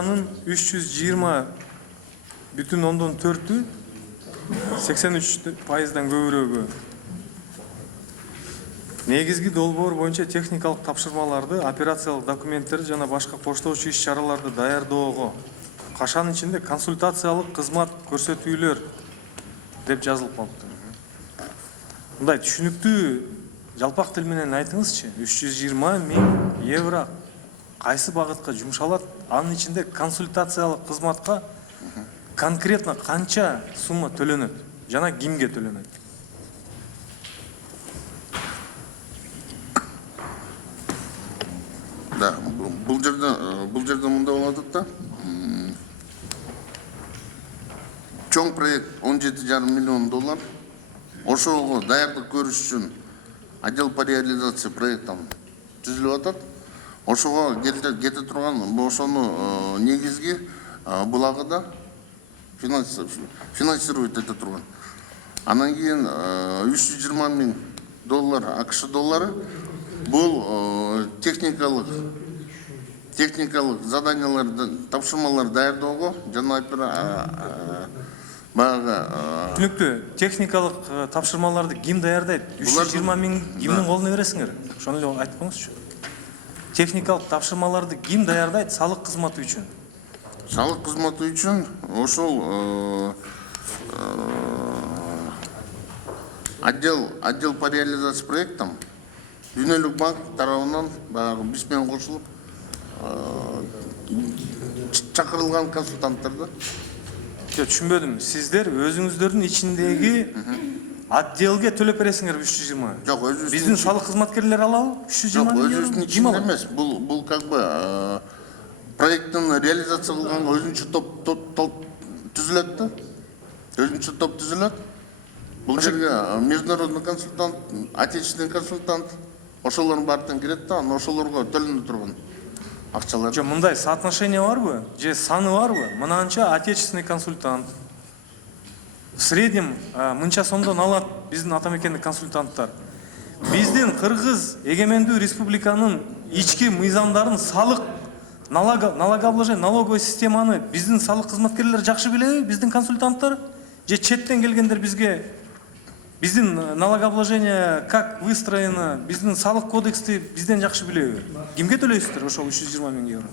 акчанын 320,4 83%-дан көбүрөгү. Негизги долбоор боюнча техникалык тапшырмаларды, операциялык документтерди жана башка коштоочу иш-чараларды даярдоого, кашанын ичинде консультациялык кызмат көрсөтүүлөр деп жазылып калыптыр. Мындай түшүнүктүү жалпак тил менен айтыңызчы, 320.000 евро кайсы багытка жумшалат? Анын ичинде консультациялык кызматка конкретно канча сумма төлөнөт жана кимге төлөнөт? Да, бул жерде мындай болот да. Чоң проект 17,5 миллион доллар. Ошого даярдык көрүш үчүн отдел по реализации проекттан түзүлүп атат. Ошого кете турган ошону негизги булагыда финансирует ете турган. Анан кийин 320.000 доллар АКШ доллары бул техникалык заданияларды, тапшырмаларды даярдоого жана Түнүктүү техникалык тапшырмаларды ким даярдайт? 320.000 кимдин колуна бересиңер? Ошону эле айтып коюңузчу. Техникалык тапшырмаларды ким даярдайт салык кызматы үчүн? Салык кызматы үчүн ошол отдел по реализации проектам Дүниелик банк тарабынан баягы биз менен кошулуп чакырылган консультанттарды. Түшүнбөдүм. Сиздер өзүңүздөрдүн ичиндеги отделге төлөп бересиңер 320? Жок, өзүбүз. Биздин салык кызматкерлери алабы 320? Жок, өзүбүздүн ичинде эмес. Бул как бы проекттин реализация кылганга өзүнчө топ түзүлөт да. Өзүнчө топ түзүлөт. Бул жерге международный консультант, отечественный консультант, ошолордун баардыгын кирет да, ошолорго төлөнө турган акчалар. Жо, мындай соотношение барбы? Же саны барбы? Мынанча отечественный консультант. В среднем мынча сомдон алат биздин атамекендик консультанттар. Биздин Кыргыз эгемендүү республиканын ички мыйзамдарын, салык, налогообложение, налоговый системаны биздин салык кызматкерлери жакшы билеби? Биздин консультанттар же четтен келгендер бизге биздин налогообложение как выстроено, биздин салык кодексти бизден жакшы билеби? Кимге төлөйсүздөр ошол 320.000 евро?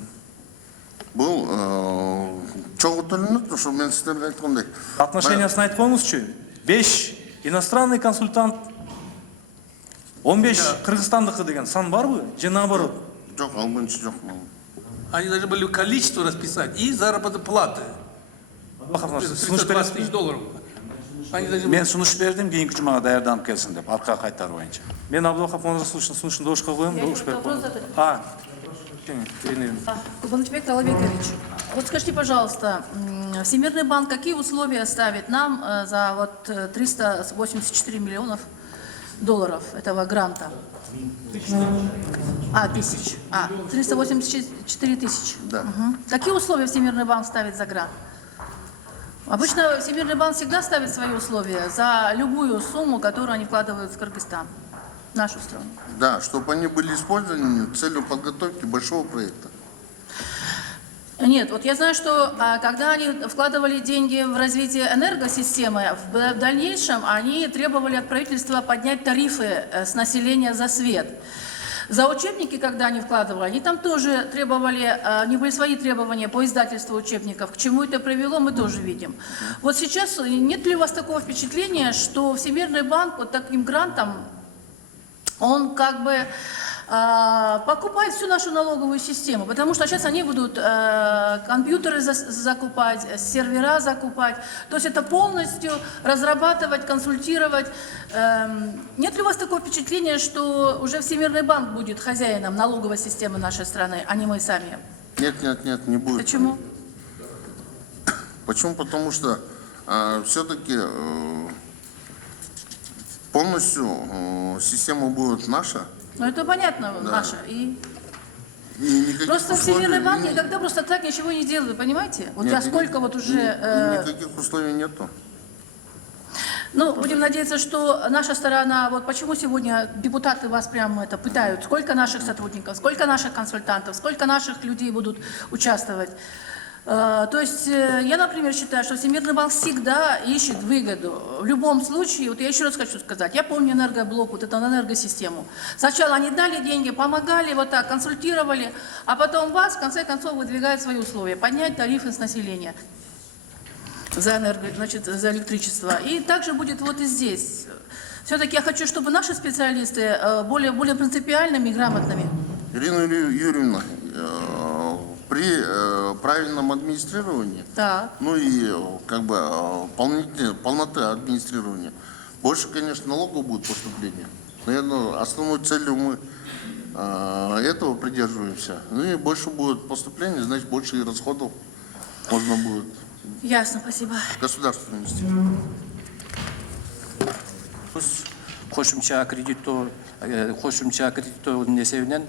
Бул чогуу төлөнөт, ошо мен сиздерге айткандай. Отношениясын айтып коюңузчу. 5 иностранный консультант, 15 кыргызстандыкы деген сан барбы? Же наоборот? Жок, ал боюнча жок. Они должны были количество расписать и заработной платы. 320 тысяч долларов. Мен сунуш бердим, кийинки жумага даярданып келсин деп, арка кайтарып айтчы. Мен Абдулхап Мурзасуловичтин сунушун добушка коем, добуш берип. Кубанычбек Талабекович, вот скажите, пожалуйста, Всемирный банк какие условия ставит нам за вот 384 миллионов долларов этого гранта? Тысяч. 384 тысячи. Да. Какие условия Всемирный банк ставит за грант? Обычно Всемирный банк всегда ставит свои условия за любую сумму, которую они вкладывают в Кыргызстан, в нашу страну. Да, чтобы они были использованы целью подготовки большого проекта. Нет, вот я знаю, что когда они вкладывали деньги в развитие энергосистемы, в дальнейшем они требовали от правительства поднять тарифы с населения за свет. За учебники, когда они вкладывали, они там тоже требовали, не были свои требования по издательству учебников. К чему это привело, мы тоже видим. Вот сейчас нет ли у вас такого впечатления, что Всемирный банк вот таким грантом, он как бы покупает всю нашу налоговую систему, потому что сейчас они будут компьютеры закупать, сервера закупать, то есть это полностью разрабатывать, консультировать. Нет ли у вас такого впечатления, что уже Всемирный банк будет хозяином налоговой системы нашей страны, а не мы сами? Нет, не будет. Почему? Почему? Потому что все-таки полностью система будет наша. Ну это понятно, да. Наша. Просто условий, Всемирный банк никогда просто так ничего не делает, понимаете? Вот я сколько вот уже... Никаких условий нету. Ну, будем надеяться, что наша сторона, вот почему сегодня депутаты вас прямо это пытают, сколько наших сотрудников, сколько наших консультантов, сколько наших людей будут участвовать. То есть я, например, считаю, что Всемирный банк всегда ищет выгоду. В любом случае, вот я еще раз хочу сказать, я помню энергоблок, вот эту энергосистему. Сначала они дали деньги, помогали, вот так, консультировали, а потом вас, в конце концов, выдвигают свои условия, поднять тарифы с населения за за электричество. И также будет вот и здесь. Все-таки я хочу, чтобы наши специалисты более принципиальными и грамотными. Ирина Юрьевна, при правильном администрировании, Да. ну и как бы полноты администрирования, больше, конечно, налогов будет поступления. Наверное, основной целью мы этого придерживаемся. Ну и больше будет поступлений, значит, больше и расходов можно будет Ясно, спасибо. государственную нести. Кошумча кредиттоонун эсебинен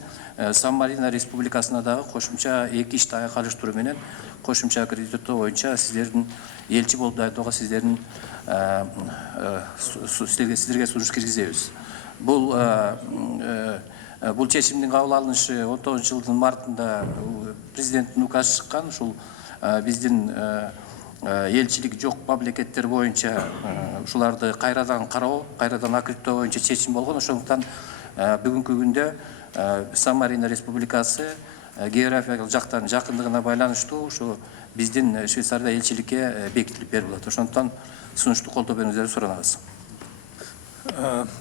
Сан-Марино Республикасына дагы кошумча 2 иш тайга калыштыруу менен кошумча кредиттоо боюнча сиздердин элчи болуп дайындоого сиздерге сунуш киргизебиз. Бул чечимдин кабыл алынышы 19-жылдын мартында президенттин указы чыккан. Ушул биздин элчилик жок мамлекеттер боюнча ушуларды кайрадан кароо, кайрадан аккредиттоо боюнча чечим болгон. Ошондуктан бүгүнкү күндө Сан-Марино Республикасы географиялык жактан жакындыгына байланыштуу ушу биздин Швейцария элчиликке бекитилип берилет. Ошондуктан сунушту колдоо берүүңүздөрдү суранабыз.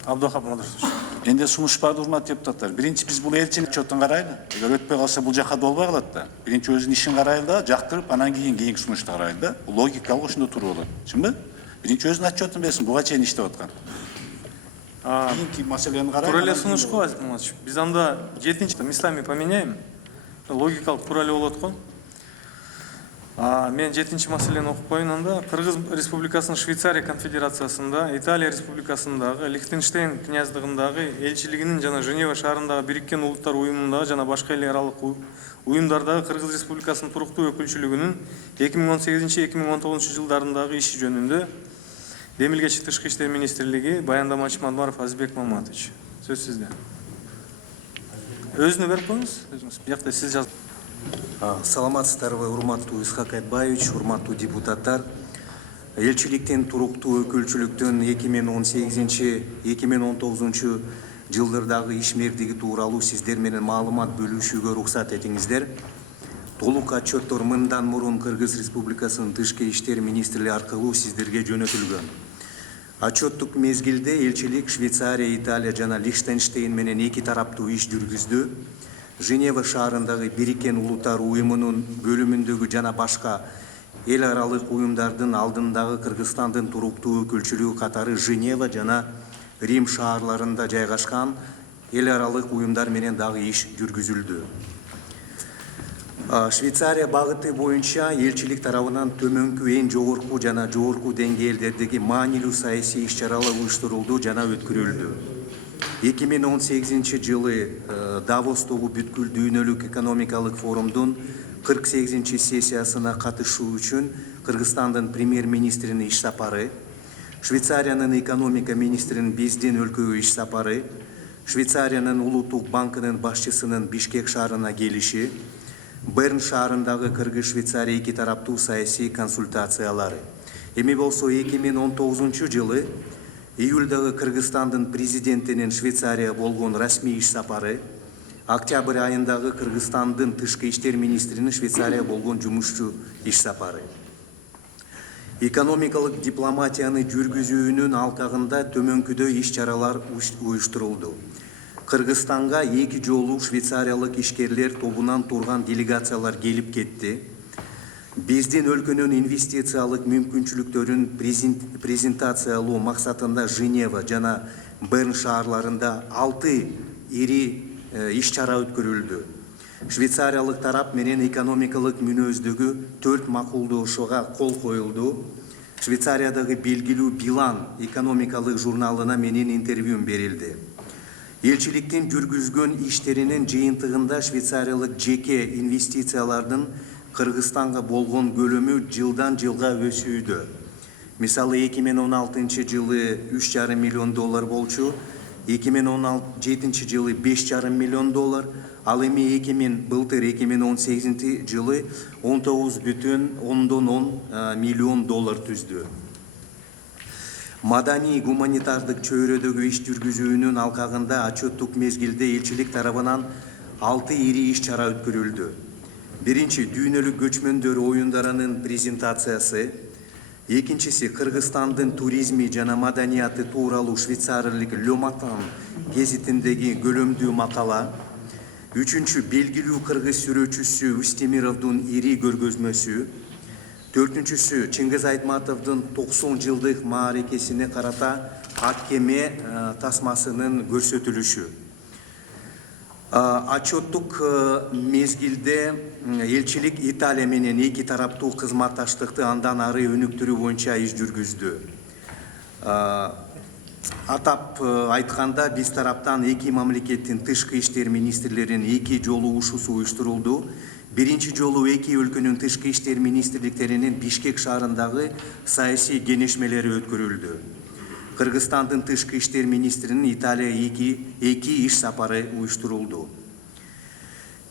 Абдухап Мадырсович. Энде сунуш бар, урматтуу депутаттар. Биринчи биз бул элчилик отчетун карайлы. Эгер өтпөй калса бул жака болбой калат да. Биринчи өзүнүн ишин карайлы да, жактырып, анан кийинки сунушту карайлы да. Бул логикалык ошондо туруп алат. Чынбы? Биринчи өзүнүн отчетун берсин, буга чейин иштеп аткан. Кийинки маселени карайлы. Тура эле сунуш го, Азиз Маматович. Биз анда 7-чи местами поменяем. Логикалык тура эле болот го. Мен 7-чи маселени окуп коеюн анда. Кыргыз Республикасынын Швейцария конфедерациясында, Италия Республикасындагы, Лихтенштейн князьдыгындагы элчилигинин жана Женева шаарындагы Бириккен Улуттар уюмундагы жана башка эл аралык уюмдардагы Кыргыз Республикасынын туруктуу өкүлчүлүгүнүн 2018-2019 жылдарындагы иши жөнүндө Демилгечи Тышкы иштер министрлиги баяндамачы Мадмаров Азизбек Маматович. Сөз сизде. Өзүнө берип коюңуз. Биякта сиз жазып. Саламатсыздарбы, урматтуу Исхак Айтбаевич, урматтуу депутаттар. Элчиликтин туруктуу өкүлчүлүктүн 2018-2019 жылдардагы ишмердиги тууралуу сиздер менен маалымат бөлүшүүгө уруксат этиңиздер. Толук отчеттор мындан мурун Кыргыз Республикасынын Тышкы иштер министрлиги аркылуу сиздерге жөнөтүлгөн. Отчеттук мезгилде элчилик Швейцария, Италия жана Лихтенштейн менен 2 тараптуу иш жүргүздү. Женева шаарындагы Бириккен Улуттар уюмунун бөлүмүндөгү жана башка эл аралык уюмдардын алдындагы Кыргызстандын туруктуу өкүлчүлүгү катары Женева жана Рим шаарларында жайгашкан эл аралык уюмдар менен дагы иш жүргүзүлдү. Швейцария багыты боюнча элчилик тарабынан төмөнкү эң жогорку жана жогорку деңгээлдердеги маанилүү саясий иш-чаралар уюштурулду жана өткөрүлдү. 2018 жылы Давостогу бүткүл дүйнөлүк экономикалык форумдун 48 сессиясына катышуу үчүн Кыргызстандын премьер-министринин иш сапары, Швейцариянын экономика министринин биздин өлкөгө иш сапары, Швейцариянын Улуттук банкынын башчысынын Бишкек шаарына келиши, Берн шаарындагы Кыргыз-Швейцария 2 тараптуу саясий консультациялары. Эми болсо 2019 жылы июлдагы Кыргызстандын президентинин Швейцария болгон расмий иш сапары, октябрь айындагы Кыргызстандын Тышкы иштер министринин Швейцария болгон жумушчу иш сапары. Экономикалык дипломатияны жүргүзүүнүн алкагында төмөнкүдөй иш-чаралар уюштурулду. Кыргызстанга 2 жолу швейцариялык ишкерлер тобунан турган делегациялар келип кетти. Биздин өлкөнүн инвестициялык мүмкүнчүлүктөрүн презентациялоо максатында Женева жана Берн шаарларында 6 ири иш-чара өткөрүлдү. Швейцариялык тарап менен экономикалык мүнөздөгү 4 макулдошууга кол коюлду. Швейцариядагы белгилүү Билан экономикалык журналына менин интервьюм берилди. Элчиликтин жүргүзгөн иштеринин жыйынтыгында швейцариялык жеке инвестициялардын Кыргызстанга болгон көлөмү жылдан жылга өсүүдө. Мисалы 2016 жылы $3,5 миллион болчу, 2017 жылы 5,5 миллион доллар, ал эми былтыр 2018 жылы 19,10 миллион доллар түздү. Madani гуманитардык чөйрөдөгү иш жүргүзүүнүн алкагында отчеттук мезгилде элчилик тарабынан 6 ири иш чара өткөрүлдү. Биринчи дүйнөлүк көчмөндөр оюндарынын презентациясы, экинчиси Кыргызстандын туризми жана маданияты тууралуу швейцарлык Лёматан гезитиндеги көлөмдүү макала, үчүнчү белгилүү кыргыз сүрөтчүсү Устемировдун ири көргөзмөсү, төртүнчүсү Чыңгыз Айтматовдун 90 жылдык мааракесине карата ат кеме тасмасынын көрсөтүлүшү. Отчеттук мезгилде элчилик Италия менен эки тараптуу кызматташтыкты андан ары өнүктүрүү боюнча иш жүргүздү. Атап айтканда, биз тараптан эки мамлекеттин тышкы иштер министрлеринин эки жолугушуусу уюштурулду. Биринчи жолу эки өлкөнүн тышкы иштер министрликтеринин Бишкек шаарындагы саясий кеңешмелери өткөрүлдү. Кыргызстандын тышкы иштер министринин Италия эки иш сапары уюштурулду.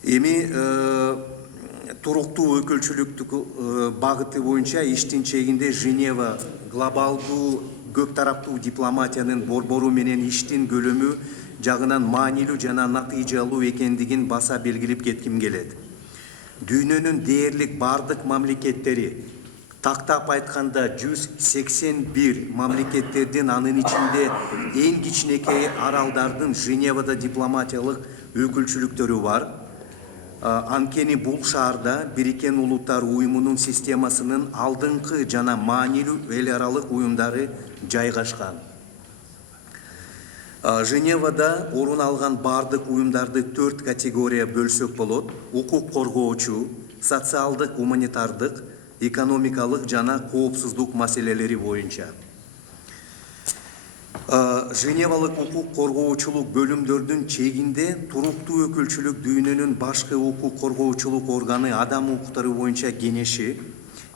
Эми туруктуу өкүлчүлүктүк багыты боюнча иштин чегинде Женева глобалдуу көп тараптуу дипломатиянын борбору менен иштин көлөмү жагынан маанилүү жана натыйжалуу экендигин баса белгилеп кетким келет. Дүйнөнүн дээрлик бардык мамлекеттери, тактап айтканда 181 мамлекеттердин, анын ичинде эң кичинекей аралдардын Женевада дипломатиялык өкүлчүлүктөрү бар. Анткени бул шаарда Бириккен Улуттар уюмунун системасынын алдыңкы жана маанилүү эл аралык уюмдары жайгашкан. Женевада орун алган бардык уюмдарды 4 категория бөлсөк болот: укук коргоочу, социалдык, гуманитардык, экономикалык жана коопсуздук маселелери боюнча. Женевалык укук коргоочулук бөлүмдөрдүн чегинде туруктуу өкүлчүлүк дүйнөнүн башкы укук коргоочулук органы адам укуктары боюнча кеңеши,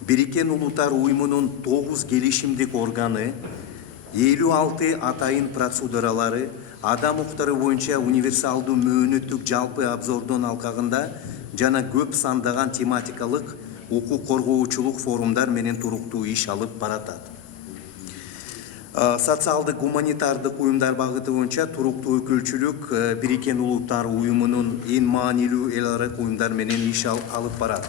Бириккен Улуттар уюмунун 9 келишимдик органы, 56 атайын процедуралары, адам укуктары боюнча универсалдуу мөөнөттүк жалпы абзордун алкагында жана көп сандаган тематикалык укук коргоочулук форумдар менен туруктуу иш алып баратат. Социалдык гуманитардык уюмдар багыты боюнча туруктуу өкүлчүлүк Бириккен Улуттар уюмунун эң маанилүү эл аралык уюмдар менен иш алып барат.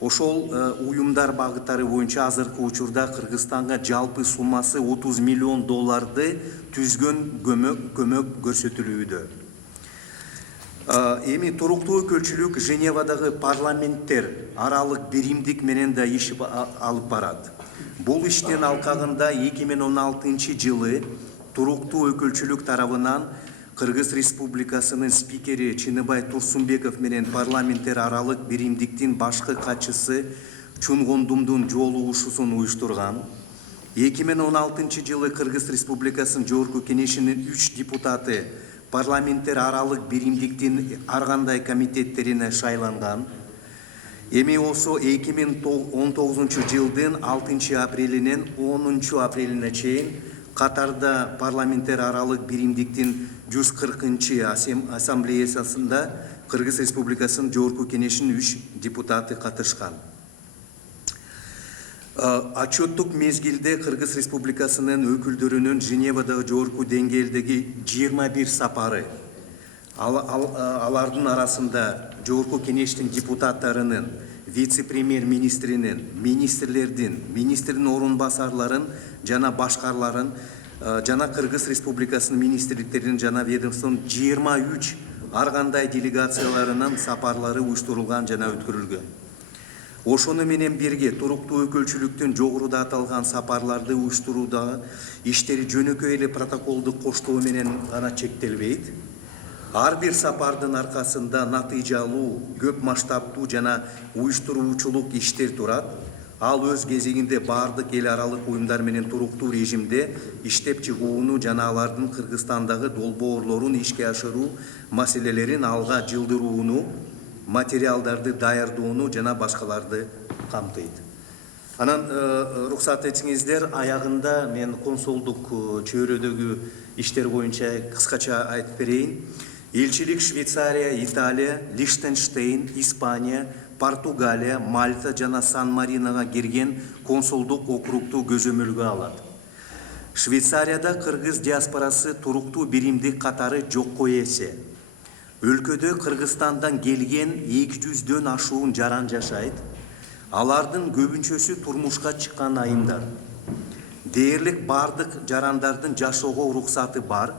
Ошол уюмдар багыттары боюнча азыркы учурда Кыргызстанга жалпы суммасы 30 миллион долларды түзгөн көмөк көрсөтүлүүдө. Эми туруктуу өкүлчүлүк Женевадагы парламенттер аралык биримдик менен да иш алып барат. Бул иштин алкагында 2016 жылы туруктуу өкүлчүлүк тарабынан Кыргыз Республикасынын спикери Чыныбай Турсунбеков менен парламенттер аралык биримдиктин башкы катчысы Чунгондумдун жолугушуусун уюштурган. 2016 жылы Кыргыз Республикасынын Жогорку Кеңешинин 3 депутаты парламенттер аралык биримдиктин ар кандай комитеттерине шайланган. Эми осо 2019 жылдын 6 апрелинен 10 апрелине чейин Катарда парламенттер аралык биримдиктин 140 ассамблеясында Кыргыз Республикасынын Жогорку Кеңешинин 3 депутаты катышкан. Отчеттук мезгилде Кыргыз Республикасынын өкүлдөрүнүн Женевадагы жогорку деңгээлдеги 21 сапары, алардын арасында Жогорку Кеңештин депутаттарынын, вице-премьер-министринин, министрдин орун басарларын жана башкарларын жана Кыргыз Республикасынын министрликтеринин жана ведомствонун 23 ар кандай делегацияларынын сапарлары уюштурулган жана өткөрүлгөн. Ошону менен бирге туруктуу өкүлчүлүктүн жогоруда аталган сапарларды уюштурууда иштери жөнөкөй эле протоколдук коштоо менен гана чектелбейт. Ар бир сапардын аркасында натыйжалуу, көп масштабтуу жана уюштуруучулук иштер турат. Ал өз кезегинде бардык эл аралык уюмдар менен туруктуу режимде иштеп чыгууну жана алардын Кыргызстандагы долбоорлорун ишке ашыруу маселелерин алга жылдырууну, материалдарды даярдоону жана башкаларды камтыйт. Анан рұқсат етсеңіздер, аяғында мен консулдық чөйрөдөгү иштер боюнча кыскача айтып берейин. Элчилик Швейцария, Италия, Лихтенштейн, Испания, Португалия, Мальта жана Сан-Маринага кирген консулдук округту көзөмөлгө алат. Швейцарияда кыргыз диаспорасы туруктуу биримдик катары жокко эсе. Өлкөдө Кыргызстандан келген 200дөн ашуун жаран жашайт. Алардын көбүнчөсү турмушка чыккан айымдар. Дээрлик бардык жарандардын жашоого уруксаты бар,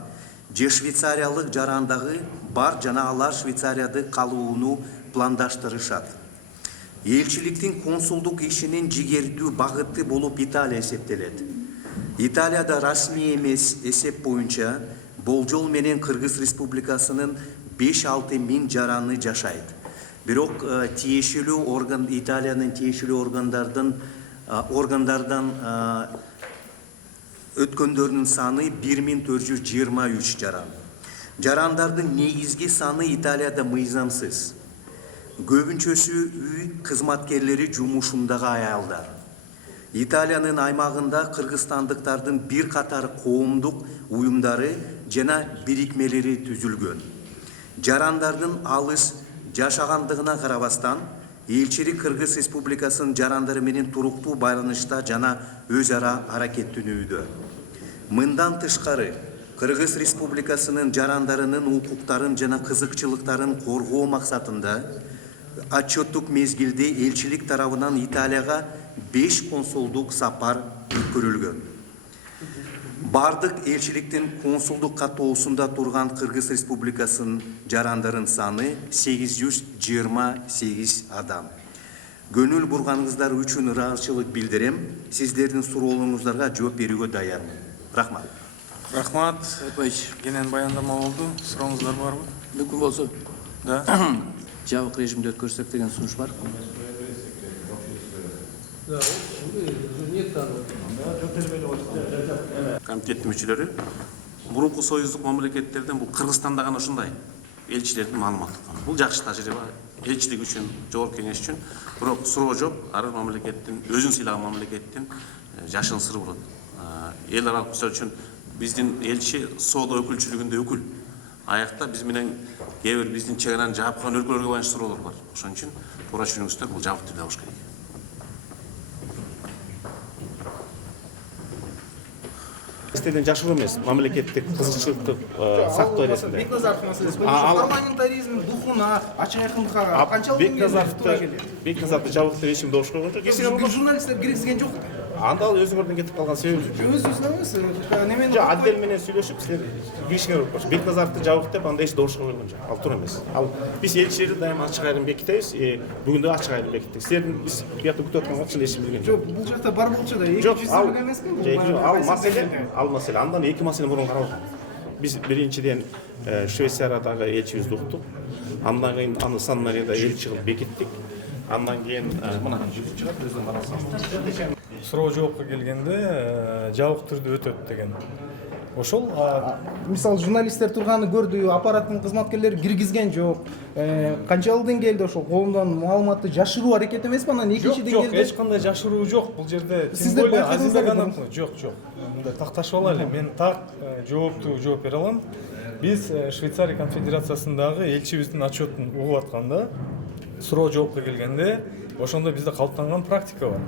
же швейцариялык жарандагы бар жана алар Швейцарияда калууну пландаштырышат. Элчиликтин консулдук ишинин жигердүү багыты болуп Италия эсептелет. Италияда расмий эмес эсеп боюнча болжол менен Кыргыз Республикасынын 5-6 миң жараны жашайт. Бирок тиешелүү орган, Италиянын тиешелүү органдардан өткөндөрүнүн саны 1423 жаран. Жарандардын негизги саны Италияда мыйзамсыз. Көбүнчөсү үй кызматкерлери жумушундагы аялдар. Италиянын аймагында кыргызстандыктардын бир катар коомдук уюмдары жана бирикмелери түзүлгөн. Жарандардын алыс жашагандыгына карабастан, элчилик Кыргыз Республикасынын жарандары менен туруктуу байланышта жана өз ара аракеттенүүдө. Мындан тышкары, Кыргыз Республикасынын жарандарынын укуктарын жана кызыкчылыктарын коргоо максатында отчеттук мезгилде элчилик тарабынан Италияга 5 консулдук сапар өткөрүлгөн. Бардык элчиликтин консулдук каттоосунда турган Кыргыз Республикасынын жарандарын саны 828 адам. Гөнүл бурганыңыздар үчүн ыраазычылык билдирем. Сиздердин суроолоруңуздарга жооп берүүгө даярмын. Рахмат. Рахмат. Кенен баяндама болду. Сурооңуздар барбы? Мүмкүн болсо Да. жабык режимде өткөрсөк деген сунуш бар. Комитеттин мүчөлөрү мурунку союздук мамлекеттерден бул Кыргызстанда гана ушундай элчилердин маалыматы. Бул жакшы тажрыйба элчилик үчүн, жогорку кеңеш үчүн. Бирок суроо жок, ар бир мамлекеттин өзүн сыйлаган мамлекеттин жашын сыры болот. Эл аралык мисалы үчүн биздин элчи соода өкүлчүлүгүндө өкүл. Аякта биз менен кээ бир биздин чек араны жаапкан өлкөлөргө байланыштуу суроолор бар. Ошон үчүн туура түшүнүңүздөр, бул жабык түрдө болуш керек. Истеден жашыруу эмес, мамлекеттик кызыкчылыкты сактоо элесинде. Бекназаров маселеси боюнча парламентаризмдин духуна, ачык айкындыкка канчалык Бекназаровду жабык деп эчим добуш койгон жок. Биз журналисттер киргизген жок. Анда ал өзүңөрдөн кетип калган себеби. Өзүбүздөн эмес, немени Жок, отдел менен сүйлөшүп, силер киришиңер болуп калыш. Бекназаровду жабык деп анда эч добуш койгон жок. Ал туура эмес. Ал биз элчилерди дайыма ачык айрым бекитебиз, бүгүн да ачык айрым бекиттик. Силердин биз буякта күтүп аткан вакытында эч билген жок. Жок, бул жакта бар болчу да, 200 эмеспи? Ал маселе, андан эки маселе мурун каралган. Биз биринчиден Швейцариядагы элчибизди уктук. Андан кийин аны Сан-Маринда элчи кылып бекиттик. Андан кийин мына жүзүп чыгат, өзүнүн барасың. Суроо жоопко келгенде жабык түрдө өтөт деген. Ошол Мисалы журналисттер турганды көрдү, аппараттын кызматкерлери киргизген жок. Канчалык деңгээлде ошол коомдон маалыматты жашыруу аракет эмеспи? Анан экинчи деңгээлде эч кандай жашыруу жок бул жерде. Сиздер байкадыңыздар Азизбек жок. Мындай такташып алайлы. Мен так жооптуу жооп бере алам. Биз Швейцария конфедерациясындагы элчибиздин отчетун угуп атканда, суроо жоопко келгенде, ошондо бизде калыптанган практика бар.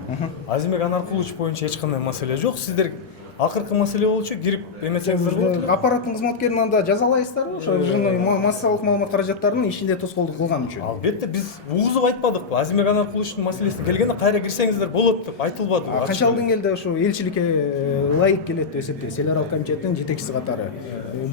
Азимбек Анаркулович боюнча эч кандай маселе жок. Сиздер акыркы маселе болчу, кирип эметсеңиздер болот. аппараттын кызматкерин анда жазалайсыздарбы? Ошо массалык маалымат каражаттарынын ишинде тоскоолдук кылган үчүн. Албетте биз угузуп айтпадыкпы? Азимбек Анаркуловичтин маселесине келгенде кайра кирсеңиздер болот деп айтылбадыбы? Канчалык деңгээлде ошо элчиликке ылайык келет деп эсептейсиз, эл аралык комитеттин жетекчиси катары.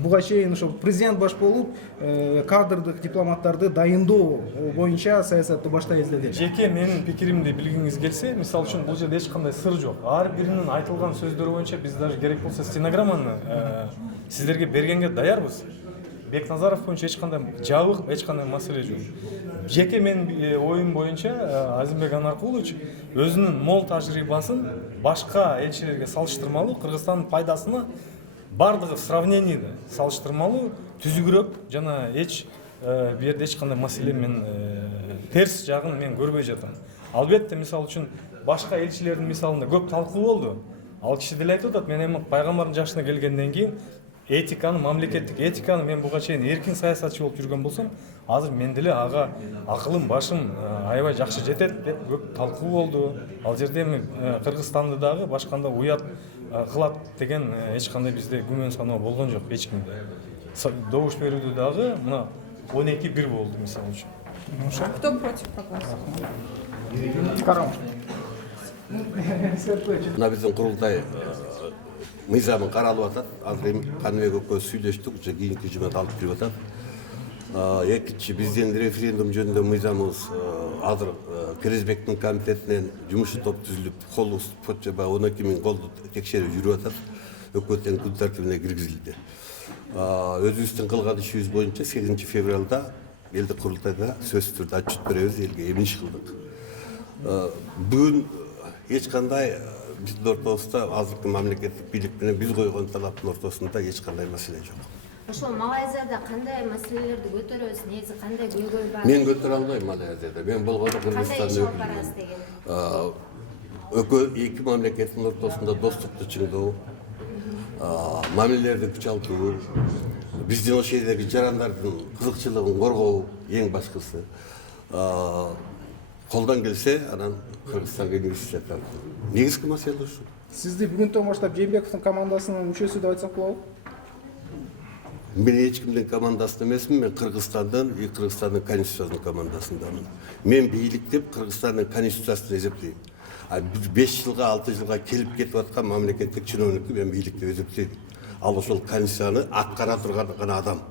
Буга чейин ошо президент баш болуп, кадрдык дипломаттарды дайындоо боюнча саясатты баштайбыз деди. Жеке менин пикиримди билгиңиз келсе, мисалы үчүн бул жерде эч кандай сыр жок. Ар биринин айтылган сөздөрү боюнча биз даже керек болсо стенограмманы сиздерге бергенге даярбыз. Бекназаров боюнча эч кандай жабык, эч кандай маселе жок. Жеке менин оюм боюнча Азимбек Анаркулович өзүнүн мол тажрыйбасын башка элчилерге салыштырмалуу, Кыргызстандын пайдасына бардыгы сравнениеде салыштырмалуу, түзүгүрөөк жана эч бу жерде эч кандай маселе мен терс жагын мен көрбөй жатам. Албетте, мисалы үчүн башка элчилердин мисалында көп талкуу болду. Ал киши деле айтып атат, мен эми пайгамбардын жашына келгенден кийин этиканы, мамлекеттик этиканы мен буга чейин эркин саясатчы болуп жүргөн болсом, азыр мен деле ага акылым, башым аябай жакшы жетет деп көп талкуу болду. Ал жерде эми Кыргызстанды дагы башка кандай уят кылат деген эч кандай бизде күмөн саноо болгон жок эч кимде. Добуш берүүдө дагы мына 12-1 болду мисалы үчүн. Кто против проголосовал? Мына биздин курултай мыйзамы каралып атат. Азыр эми Каныбек экөөбүз сүйлөштүк, уже кийинки жумада алып кирип атат. Экинчи биздин референдум жөнүндө мыйзамыбыз азыр Киризбектин комитетинен жумуш топ түзүлүп, кол почта 12.000 колду текшерип жүрүп атат. Өкмөттүн күн тартибине киргизилди. Өзүбүздүн кылган ишибиз боюнча 8 февралда элдик курултайда сөзсүз түрдө отчет беребиз, элге эмиш кылдык. Бүгүн эч кандай биздин ортобузда азыркы мамлекеттик бийлик менен биз койгон талаптын ортосунда эч кандай маселе жок. Ошол Малайзияда кандай маселелерди көтөрөбүз, негизи кандай көйгөй бар? Мен көтөрө албайм Малайзияда. Мен болгондо Кыргызстандын өкүлүмүн. Эки мамлекеттин ортосунда достукту чыңдоо, мамилелерди күчалтуу, биздин ошол жердеги жарандардын кызыкчылыгын коргоо эң башкысы. Колдон келсе, анан Кыргызстанга инвестиция тартуу. Негизги маселе ушу. Сизди бүгүнтөн баштап Жээнбековдун командасынын мүчөсү деп айтсак болобу? Мен эч кимдин командасында эмесмин, мен Кыргызстандын конституциянын командасындамын. Мен бийлик деп Кыргызстандын конституциясын эсептейм. 5 жылга, 6 жылга келип кетип аткан мамлекеттик чиновникти мен бийлик деп эсептейм. Ал ошол конституцияны аткара турган гана адам.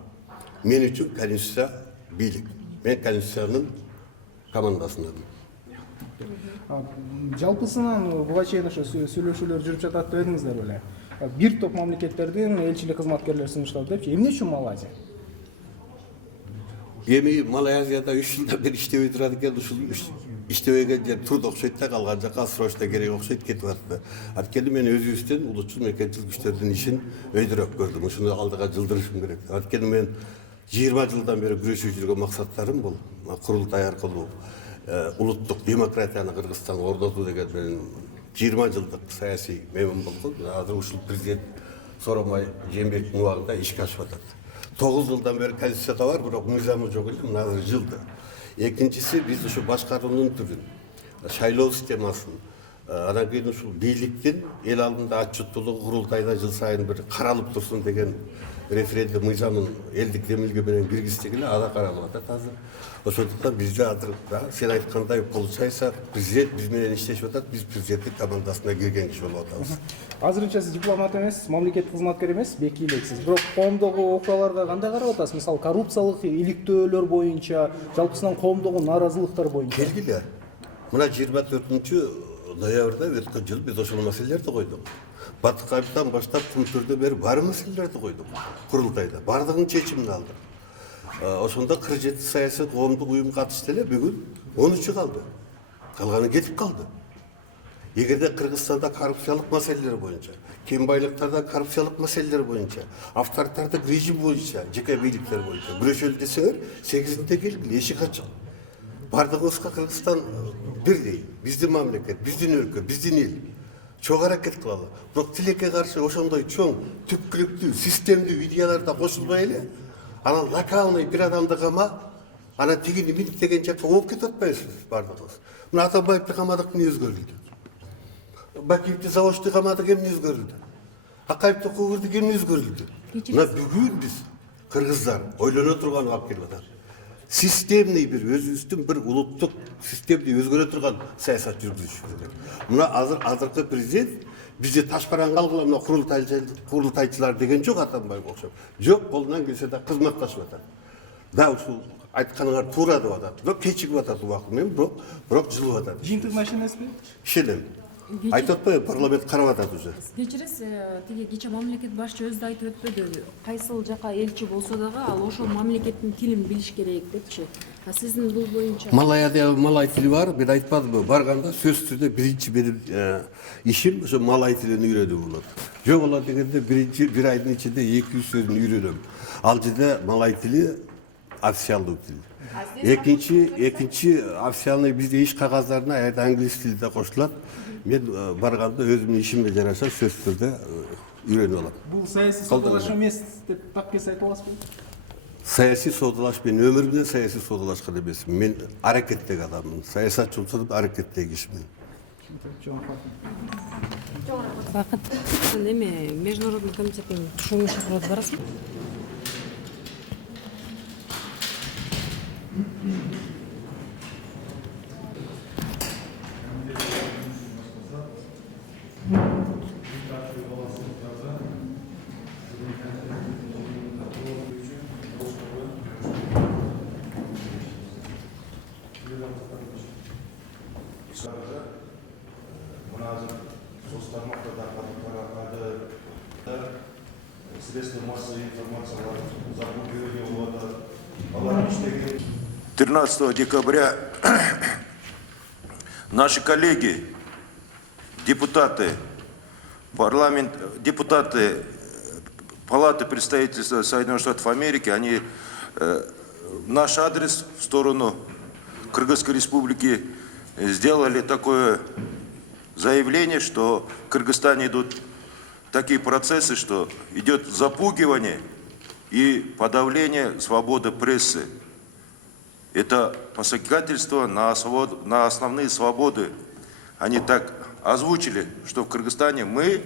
Мен үчүн конституция бийлик. Мен конституциянын командасындамын. Жалпысынан буга чейин ошо сүйлөшүүлөр жүрүп жатат дедиңиздер беле. Бир топ мамлекеттердин элчилик кызматкерлери сунушталды депчи. Эмне үчүн Малайзия? Эми Малайзияда 3 жылдан бери иштебей турат экен, ушул иштебеген жер турду окшойт да, калган жака срочно керек окшойт кетип атты. Анткени мен өзүбүздүн улутчул мекенчил күчтөрдүн ишин өйдөрөп көрдүм. Ушуну алдыга жылдырышым керек. Анткени мен 20 жылдан бери күрөшүп жүргөн максаттарым бул курултай аркылуу улуттук демократияны Кыргызстанга орнотуу деген менин 20 жылдык саясий мемон болгон. Азыр ушул президент Сооронбай Жээнбековдун убагында ишке ашып атат. 9 жылдан бери конституцияда бар, бирок мыйзамы жок эле, мына азыр жылды. Экинчиси биз ушу башкаруунун түрүн, шайлоо системасын, анан кийин ушул бийликтин эл алдында отчеттуулугу курултайда жыл сайын бир каралып турсун деген референдум мыйзамын элдик демилге менен киргизсек эле ада каралып атат азыр. Ошондуктан бизде азыр сен айткандай получается президент биз менен иштешип атат, биз президенттин командасына кирген киши болуп атабыз. Азырынча сиз дипломат эмес, мамлекеттик кызматкер эмес, векилексиз. Бирок коомдогу окуяларга кандай карап атасыз? Мисалы коррупциялык иликтөөлөр боюнча, жалпысынан коомдогу нааразылыктар боюнча. Келгиле. Мына 24 ноябрда өткөн жыл биз ошол маселелерди койдук. Батыкайыптан баштап Күнтөрдө бери бар маселелерди койдук. Курултайда бардыгынын чечимин алдык. Ошондо 47 саясий коомдук уюм катышты эле, бүгүн 13 калды. Калганы кетип калды. Эгерде Кыргызстанда коррупциялык маселелер боюнча, кен байлыктарда коррупциялык маселелер боюнча, авторитардык режим боюнча, жеке бийликтер боюнча күрөшөлү десеңер, 8-нде келгиле, эшик ачык. Бардыгыбызга Кыргызстан бирдей, биздин мамлекет, биздин өлкө, биздин эл. Чоң аракет кылалы. Бирок тилекке каршы ошондой чоң, түпкүлүктүү, системдүү идеяларда кошулбай эле, анан локальный бир адамды кама, анан тигини минт деген жакка ооп кетип атпайбызбы бардыгыбыз. Мына Атамбаевди камадык эмне өзгөрүлдү? Бакиевди заводчу камадык эмне өзгөрүлдү? Акаевди көгүрдүк эмне өзгөрүлдү? Мына бүгүн биз кыргыздар ойлоно турган убакыт келип атат. Системный бир өзүбүздүн бир улуттук системди өзгөрө турган саясат жүргүзүш керек. Мына азыркы президент бизди ташпараңга алгыла, мына курултайчылар деген жок Атамбаевге окшоп. Жок, колунан келсе да кызматташып атат. Да ушул айтканыңар туура деп атат. Бирок кечигип атат убакыт менен, бирок жылып атат. Жыйынтык машинасызбы? Ишенем. Айтып атпайбы, парламент карап атат уже. Кечиресиз, тиги кече мамлекет башчы өзү айтып өтпөдү. Кайсыл жака элчи болсо дагы ал ошол мамлекеттин тилин билиш керек депчи. Сиздин бул боюнча Малайзияда малай тили бар, мен айтпадымбы, барганда сөзсүз түрдө биринчи менин ишим ошо малай тилин үйрөнүү болот. Жок боло дегенде бир айдын ичинде 200 сөзүн үйрөнөм. Ал жерде малай тили официалдуу тил. Экинчи официальный бизде иш кагаздарына аят англис тили да кошулат. Мен барганда өзүмдүн ишимге жараша сөзсүз түрдө үйрөнүп алам. Бул саясий содалаш эмес деп так кесе айта аласызбы? Саясий содалаш, мен өмүрүмдө саясий содалашкан эмесмин. Мен аракеттеги адаммын. Саясатчы болсом аракеттеги кишимин. Бакыт, сен эме международный комитеттин тушуңу шакырып барасың? Средства массовой информации 13 декабря наши коллеги, депутаты Палаты представительства Соединенных Штатов Америки, они наш адрес в сторону Кыргызской Республики сделали такое заявление, что в Кыргызстане идут такие процессы, что идет запугивание и подавление свободы прессы. Это посягательство на основные свободы. Они так озвучили, что в Кыргызстане мы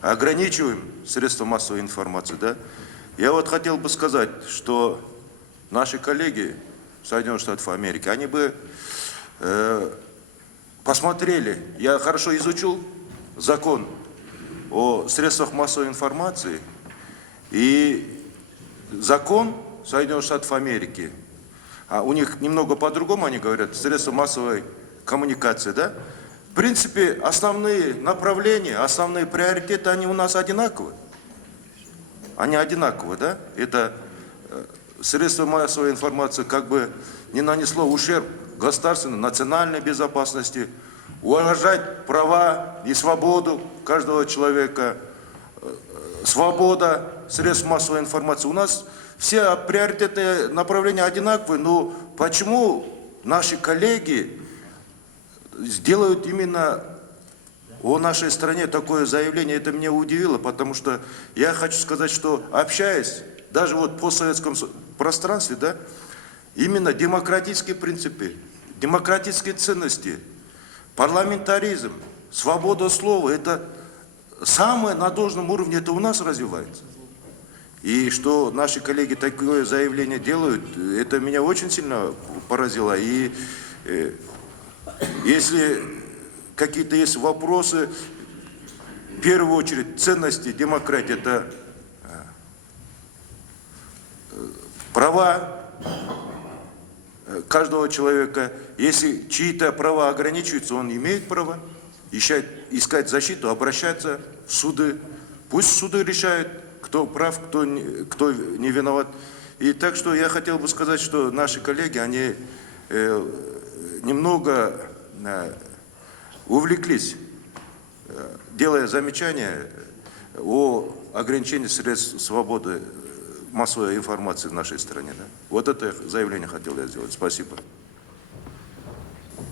ограничиваем средства массовой информации. Да? Я вот хотел бы сказать, что наши коллеги Соединенных Штатов Америки, они бы посмотрели, я хорошо изучил закон о средствах массовой информации, и закон Соединенных Штатов Америки, а у них немного по-другому они говорят, средства массовой коммуникации, да? В принципе, основные направления, основные приоритеты, они у нас одинаковые. Они одинаковые, да? Это средства массовой информации как бы не нанесло ущерб государственной, национальной безопасности, уважать права и свободу каждого человека, свобода средств массовой информации. У нас все приоритетные направления одинаковые, но почему наши коллеги сделают именно о нашей стране такое заявление, это меня удивило, потому что я хочу сказать, что общаясь, даже вот в постсоветском пространстве, да, именно демократические принципы, демократические ценности, парламентаризм, свобода слова, это самое на должном уровне, это у нас развивается. И что наши коллеги такое заявление делают, это меня очень сильно поразило. И если какие-то есть вопросы, в первую очередь ценности демократии, это права каждого человека. Если чьи-то права ограничиваются, он имеет право искать защиту, обращаться в суды. Пусть суды решают, кто прав, кто не виноват. И так что я хотел бы сказать, что наши коллеги, они немного увлеклись, делая замечания о ограничении средств свободы массовой информации в нашей стране. Да? Вот это заявление хотел я сделать. Спасибо.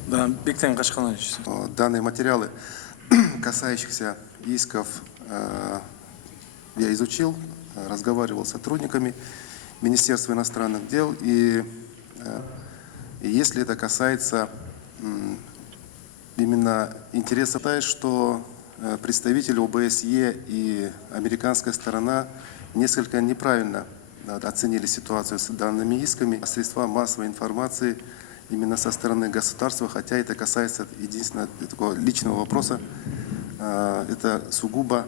Да, Бектен Кашканович. Данные материалы, касающихся исков, я изучил, разговаривал с сотрудниками Министерства иностранных дел, и если это касается именно интереса, что представители ОБСЕ и американская сторона несколько неправильно оценили ситуацию с данными исками. Средства массовой информации именно со стороны государства, хотя это касается единственного такого личного вопроса, это сугубо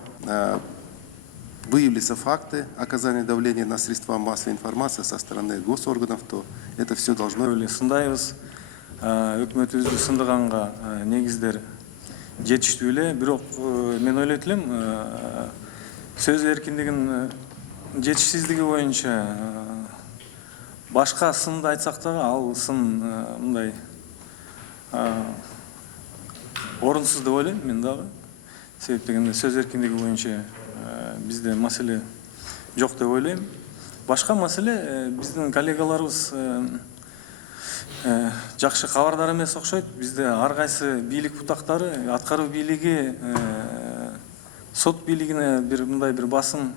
выявляются факты оказания давления на средства массовой информации со стороны госорганов, то это все должно... Сындайбыз, өкмөтүбүздү сындыганга негиздер жетиштүү эле, бирок мен ойлойт элем, сөз эркиндигинин жетишсиздиги боюнча башка сынды айтсак дагы, ал сын мындай орунсуз деп ойлойм мен дагы. Себеп дегенде сөз эркиндиги боюнча бизде маселе жок деп ойлойм. Башка маселе биздин коллегаларыбыз жакшы кабардар эмес окшойт. Бизде ар кайсы бийлик бутактары, аткаруу бийлиги, сот бийлигине мындай бир басым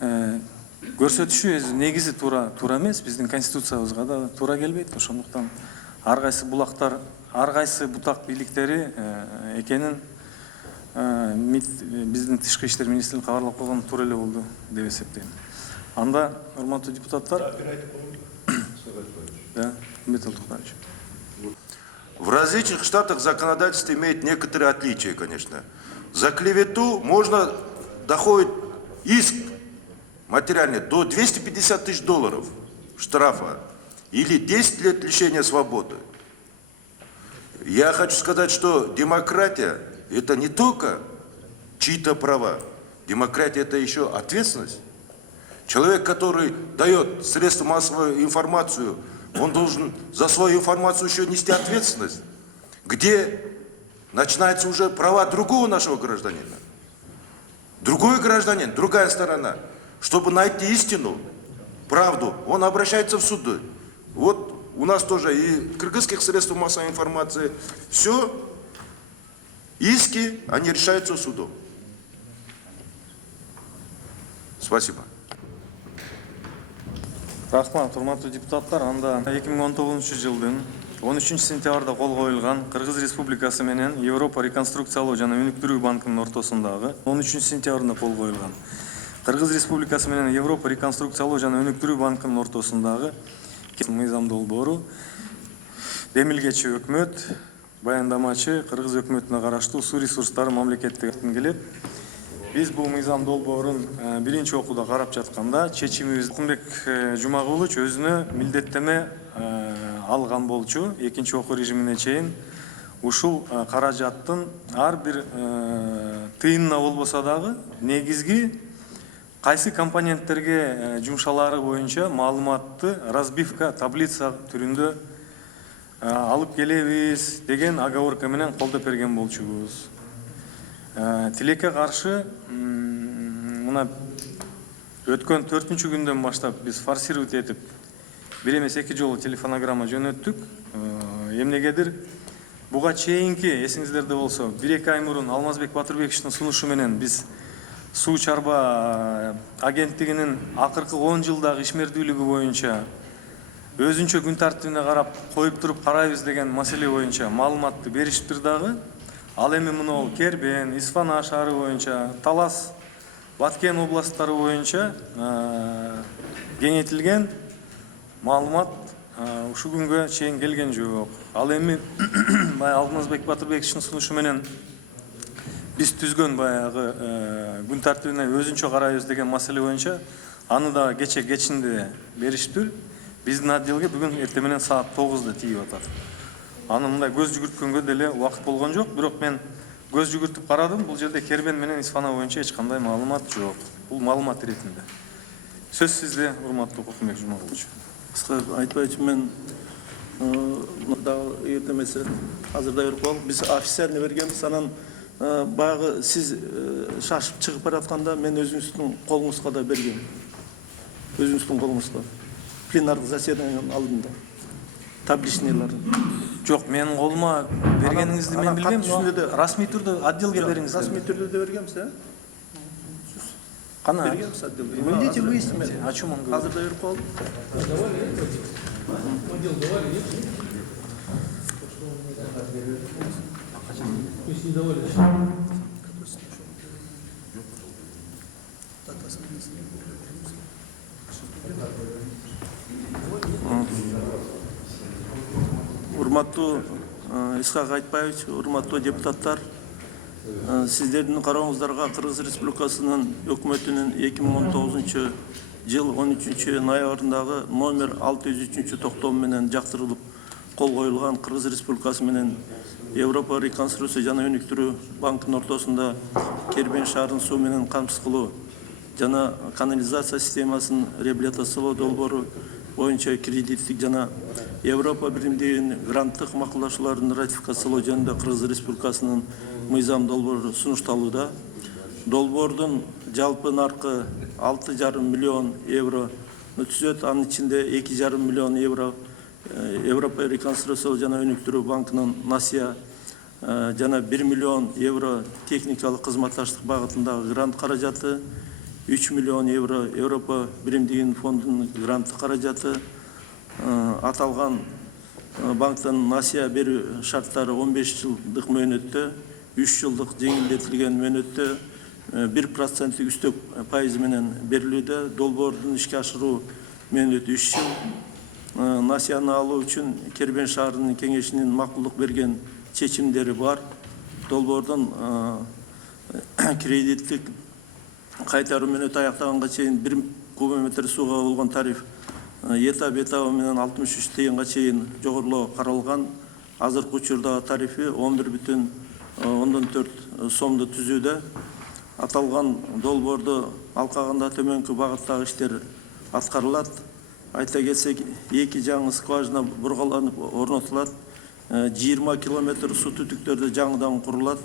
көрсөтүшү негизи туура эмес. Биздин конституциябызга да туура келбейт. Ошондуктан ар кайсы булактар, ар кайсы бутак бийликтери экенин биздин тышкы иштер министрлиги кабарлап койгон туура эле болду деп эсептейм. Анда, урматтуу депутаттар, в различных штатах законодательство имеет некоторые отличия, конечно. За клевету доходит иск материальный до $250 000 штрафа или 10 лет лишения свободы. Я хочу сказать, что демократия – это не только чьи-то права. Демократия – это еще ответственность. Человек, который дает средства массовой информацию, он должен за свою информацию еще нести ответственность, где начинаются уже права другого нашего гражданина. Другой гражданин, другая сторона, чтобы найти истину, правду, он обращается в суды. Вот у нас тоже и в кыргызских средствах массовой информации все, иски, они решаются судом. Спасибо. Рахмат, урматтуу депутаттар. Анда 2019 жылдын 13 сентябрда кол коюлган Кыргыз Республикасы менен Европа реконструкциялоо жана өнүктүрүү банкынын ортосундагы 13 сентябрда кол коюлган Кыргыз Республикасы менен Европа реконструкциялоо жана өнүктүрүү банкынын ортосундагы мыйзам долбоору демилгечи өкмөт, баяндамачы Кыргыз өкмөтүнө караштуу суу ресурстары мамлекеттик келет. Биз бул мыйзам долбоорун биринчи окууда карап жатканда чечимибиз Кыргызбек Жумагулович өзүнө милдеттеме алган болчу. Экинчи окуу режимине чейин ушул каражаттын ар бир тыйынына болбосо дагы негизги кайсы компоненттерге жумшалары боюнча маалыматты разбивка таблица түрүндө алып келебиз деген оговорка менен колдоп берген болчубуз. Тилекке каршы мына өткөн 4-күндөн баштап биз форсировать этип бир эмес 2 жолу телефонограмма жөнөттүк. Эмнегедир буга чейинки эсиңиздерде болсо 1-2 ай мурун Алмазбек Батырбековичтин сунушу менен биз суу чарба агенттигинин акыркы 10 жылдагы ишмердүүлүгү боюнча өзүнчө күн тартибине карап коюп туруп карайбыз деген маселе боюнча маалыматты беришиптир дагы. Ал эми мына Кербен, Исфана шаары боюнча, Талас, Баткен областтары боюнча кеңейтилген маалымат ушу күнгө чейин келген жок. Ал эми Алмазбек Батырбековичтин сунушу менен биз түзгөн баягы күн тартибине өзүнчө карайбыз деген маселе боюнча аны да кечинде бериштир. Биздин отделге бүгүн эртең менен саат 9-да тийип атат. Аны мындай көз жүгүрткөнгө деле убакыт болгон жок, бирок мен көз жүгүртүп карадым. Бул жерде Кербен менен Исфана боюнча эч кандай маалымат жок. Бул маалымат иретинде. Сөз сизде, урматтуу Кыргызбек Жумагулович. Кыска айтпайчы мен дагы эртемесе азырда берип коелук. Биз официально бергенбиз. Анан баягы сиз шашып чыгып баратканда мен өзүңүздүн колуңузга да бергем. Өзүңүздүн колуңузга. Пленардык заседаниянын алдында. Табличныйларын. Жок, менин колума бергениңизди мен билбейм. Расмий түрдө отделге бериңиз. Расмий түрдө да бергенбиз, Кана? Бергенбиз отделге. Мындайча выясним. О чем он говорит? Азырда берип коелук. Урматтуу Исхак Айтбаевич, урматтуу депутаттар, сиздердин карооңуздарга Кыргыз Республикасынын өкмөтүнүн 2019 жыл 13 ноябрындагы номер 603 токтом менен жактырылып кол коюлган Кыргыз Республикасы менен Европа реконструкция жана өнүктүрүү банкынын ортосунда Кербен шаарын суу менен камсыз кылуу жана канализация системасын реабилитациялоо долбоору боюнча кредиттик жана Европа биримдигинин гранттык макулдашууларын ратификациялоо жөнүндө Кыргыз Республикасынын мыйзам долбоору сунушталууда. Долбоордун жалпы наркы 6,5 миллион евро түзөт. Анын ичинде 2,5 миллион евро Европа реконструкциялоо жана өнүктүрүү банкынын насия жана 1 миллион евро техникалык кызматташтык багытындагы грант каражаты, 3 миллион евро Европа биримдигинин фондунун грант каражаты. Аталган банктын насия берүү шарттары 15 жылдык мөөнөттө, 3 жылдык жеңилдетилген мөөнөттө 1% үстөк пайыз менен берилүүдө. Долбоордун ишке ашыруу мөөнөтү 3 жыл. Насияны алуу үчүн Кербен шаарынын кеңешинин макулдук берген чечимдери бар. Долбоордун кредиттик кайтаруу мөөнөтү аяктаганга чейин 1 кубометр сууга болгон тариф этап менен 63 тыйынга чейин жогорулоо каралган. Азыркы учурдагы тарифи 11,4 сомду түзүүдө. Аталган долбоорду алкагында төмөнкү багыттагы иштер аткарылат. Айта кетсек, 2 жаңы скважина бургаланып орнотулат. 20 километр су түтүктөрдө жаңыдан курулат.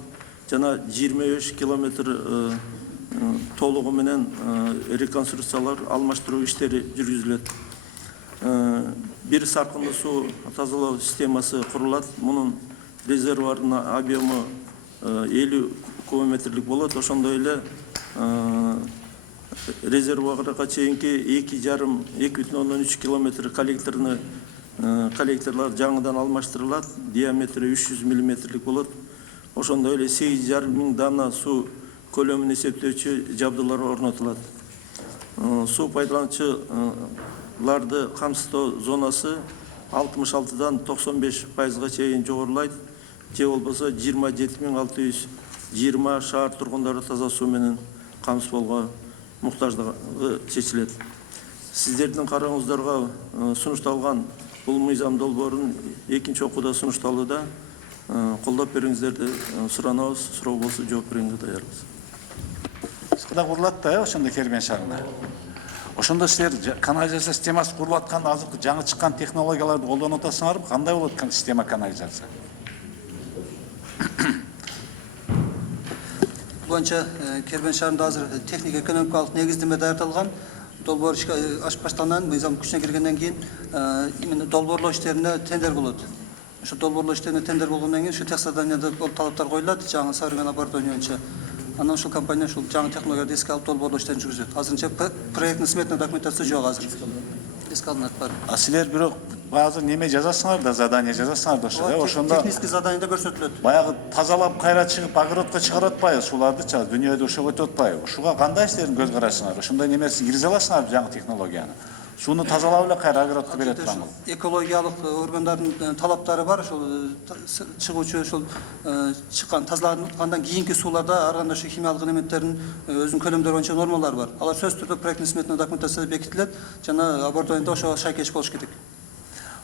Жана 25 километр толугу менен реконструкциялар, алмаштыруу иштери жүргүзүлөт. Бир саркынды суу тазалоо системасы курулат. Мунун резервуарынын объему 50 кубометрлик болот. Ошондой эле резервуарга чейинки 2,3 километр коллекторлор жаңыдан алмаштырылат. Диаметри 300 миллиметрлик болот. Ошондой эле 8,5 миң дана суу көлөмүн эсептөөчү жабдуулар орнотулат. Суу пайдалануучуларды камсыздоо зонасы 66-дан 95%га чейин жогорулайт. Же болбосо 27,620 шаар тургундары таза суу менен камсыздоого муктаждыгы чечилет. Сиздердин карооңуздарга сунушталган бул мыйзам долбоорун экинчи окууда сунушталууда. Колдоп бериңиздерди суранабыз. Суроо болсо жооп берүүгө даярбыз. Сыда курулат да, ошондо Кербен шаарында. Ошондо силер канализация системасы куруп атканда азыркы жаңы чыккан технологияларды колдонуп атасыңарбы? Кандай болот система канализация? Боюнча Кербен шаарында азыр техник экономикалык негиздеме даярдалган. Долбоор ишке ашып баштагандан, мыйзам күчүнө киргенден кийин именно долбоорлоо иштерине тендер болот. Ошо долбоорлоо иштерине тендер болгондон кийин ушу техзаданияда талаптар коюлат, жаңы современный оборудование боюнча. Анан ушул компания ушул жаңы технологияларды эске алып долбоорлоо иштерин жүргүзөт. Азырынча проектный сметный документация жок азыр. Эске алынат бар. А силер бирок баазыр неме жазасыңар да, задание жазасыңар да ошо, ошондо технический заданиеде көрсөтүлөт. Баягы тазалап кайра чыгып огородко чыгарып атпайбы, сууларды дүйнөдө ошого өтүп атпайбы? Ушуга кандай истерин көз карайсыңар? Ошондой немесин киргизе аласыңарбы жаңы технологияны? Сууну тазалап эле кайра огородко берет турган. Экологиялык органдардын талаптары бар. Ошол чыгуучу ошол чыккан тазалангандан кийинки сууларда ар кандай ошо химиялык элементтердин өзүнүн көлөмдөрү боюнча нормалар бар. Алар сөзсүз түрдө проектный сметный документация бекитилет жана оборудованиеде ошого шайкеш болуш керек.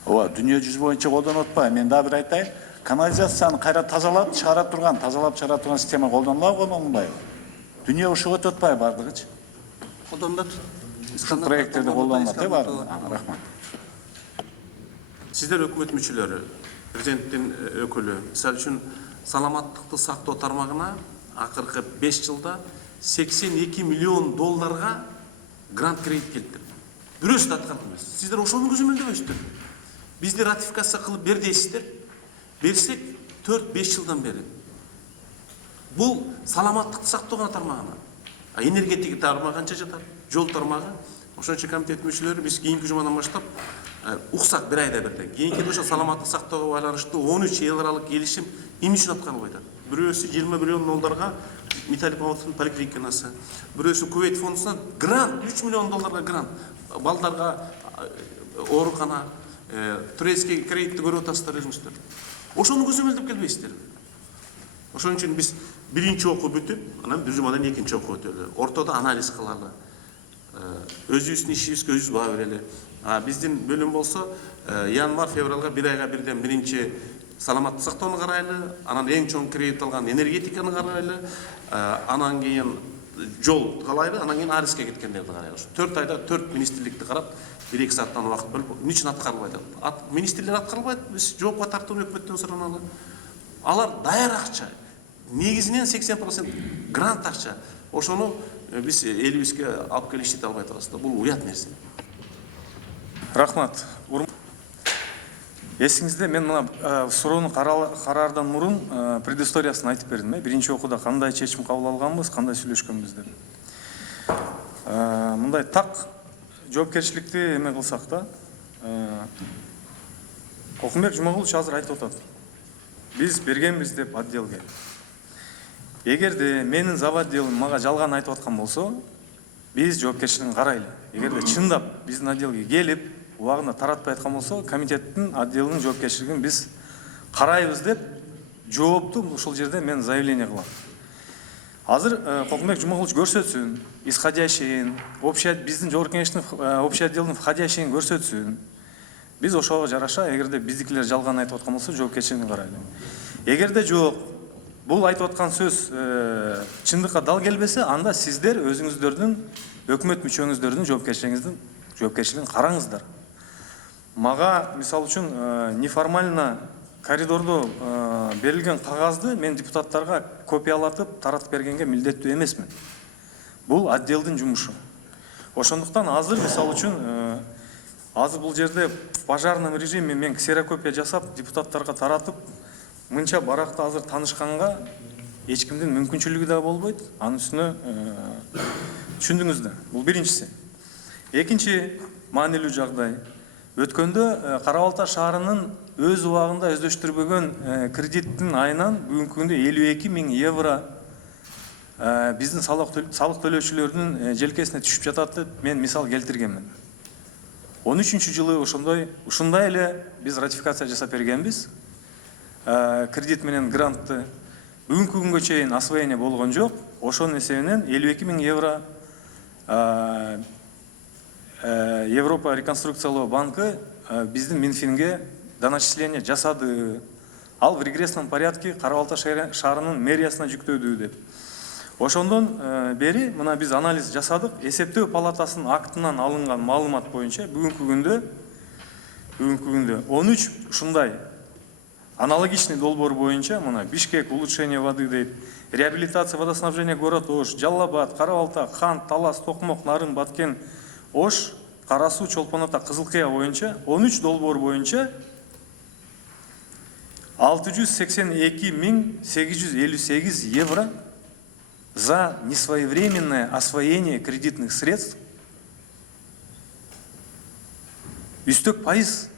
Ооба, дүйнө жүзү боюнча колдонуп атпайбы? Мен дагы бир айтайын. Канализацияны кайра тазалап чыгара турган система колдонулабы, колдонулбайбы? Дүйнө ошого өтүп атпайбы бардыгычы? Колдонулат. Ушул проекттерде колдонулат, бар. Рахмат. Сиздер өкмөт мүчөлөрү, президенттин өкүлү, мисалы үчүн саламаттыкты сактоо тармагына акыркы 5 жылда 82 миллион долларга грант кредит келиптир. Бирөөсү да аткарып эмес. Сиздер ошону көзөмөлдөбөйсүздөр. Бизди ратификация кылып бер дейсиздер. Берсек 4-5 жылдан бери. Бул саламаттыкты сактоо тармагына. Энергетика тармагы канча жатат? Жол тармагы. Ошон үчүн комитет мүчөлөрү биз кийинки жумадан баштап уксак бир айда бирден. Кийинки ошо саламаттык сактоого байланыштуу 13 эл аралык келишим эмне үчүн аткарылып атат? Бирөөсү 20 миллион долларга Металлик поликлиникасы, бирөөсү Кувейт фондусунан грант, 3 миллион долларга грант. Балдарга оорукана, турецкий кредитти көрүп атасыздар өзүңүздөр. Ошону көзөмөлдөп келбейсиздер. Ошон үчүн биз биринчи окуу бүтүп, анан бир жумадан экинчи окуу өтөлү. Ортодо анализ кылалы. Өзүбүздүн ишибизге өзүбүз баа берели. Биздин бөлүм болсо январь-февралга бир айга бирден биринчи саламаттык сактоону карайлы, анан эң чоң кредит алган энергетиканы карайлы, анан кийин жол калайлы, анан кийин ариске кеткендерди карайлы. 4 айда 4 министрликти карап, 1-2 сааттан убакыт бөлүп, эмне үчүн аткарылбайт? Министрлер аткарылбайт, биз жоопко тартууну өкмөттөн сураналы. Алар даяр акча. Негизинен 80% грант акча. Ошону биз элибизге алып келишти дей албай атабыз да. Бул уят нерсе. Рахмат. Есіңізде мен мына суроону караардан мурун предысториясын айтып бердим. Биринчи окууда кандай чечим кабыл алганбыз, кандай сүйлөшкөнбүз деп. Мындай так жоопкерчиликти эме кылсак да, Окунбек Жумагулович азыр айтып атат. Биз бергенбиз деп отделге. Эгерде менин зав. Отделим мага жалган айтып аткан болсо, биз жоопкерчилигин карайлы. Эгерде чындап биздин отделге келип, убагында таратпай аткан болсо, комитеттин отделинин жоопкерчилигин биз карайбыз деп жоопту ушул жерде мен заявление кылам. Азыр Окунбек Жумагулович көрсөтсүн, исходящийин, биздин жогорку кеңештин общий отделдин входящийин көрсөтсүн. Биз ошого жараша, эгерде биздикилер жалган айтып аткан болсо, жоопкерчилигин карайлы. Эгерде жок, бул айтып аткан сөз чындыкка дал келбесе, анда сиздер өзүңүздөрдүн өкмөт мүчөңүздөрдүн жоопкерчилигин караңыздар. Мага мисалы үчүн неформально коридордо берилген кагазды мен депутаттарга копиялатып таратып бергенге милдеттүү эмесмин. Бул отделдин жумушу. Ошондуктан азыр мисалы үчүн азыр бул жерде в пожарном режиме мен ксерокопия жасап депутаттарга таратып, мынча баракта азыр таанышканга эч кимдин мүмкүнчүлүгү да болбойт. Анын үстүнө түшүндүңүз да. Бул биринчиси. Экинчи маанилүү жагдай. Өткөндө Кара Балта шаарынын өз убагында өздөштүрбөгөн кредиттин айынан бүгүнкү күндө 52 000 евро биздин салык төлөөчүлөрдүн желкесине түшүп жатат деп мен мисал келтиргенмин. 13-жылы ушундай эле биз ратификация жасап бергенбиз. Кредит менен грантты бүгүнкү күнгө чейин освоение болгон жок. Ошонун эсебинен 52 000 евро Европа реконструкциялоо банкы биздин Минфинге доначисление жасады. Ал в регрессном порядке Кара Балта шаарынын мэриясына жүктөдү деп. Ошондон бери мына биз анализ жасадык. Эсептөө палатасынын актынан алынган маалымат боюнча бүгүнкү күндө 13 ушундай аналогичный долбоор боюнча мына Бишкек, улучшение воды дейт, реабилитация водоснабжения город Ош, Жалал-Абад, Кара Балта, Кант, Талас, Токмок, Нарын, Баткен, Ош, Кара Суу, Чолпон Ата, Кызыл Кыя боюнча 13 долбоор боюнча 682 858 евро за несвоевременное освоение кредитных средств. Үстөк пайыз